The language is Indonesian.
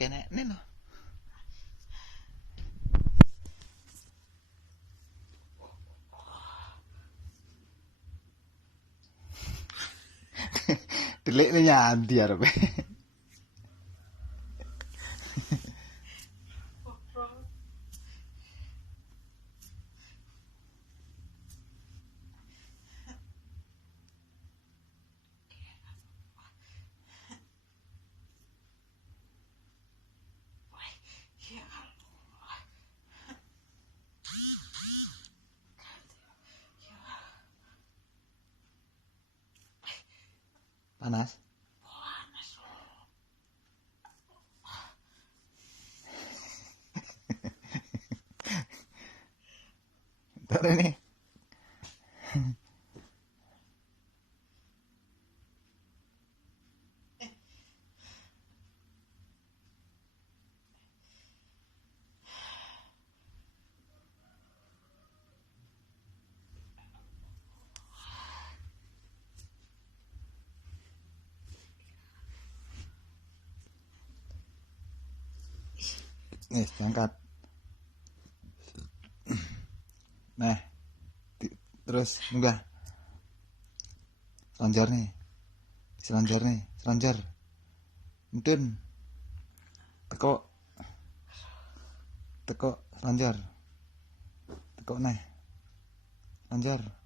kene nih loh. Delik nih nyanti ya Rob. Panas. Ntar ini. Nih, angkat. Nah, terus enggak. Selanjor nih. Selanjor nih, selanjor. Mungkin teko teko selanjor. Teko nih. Selanjor.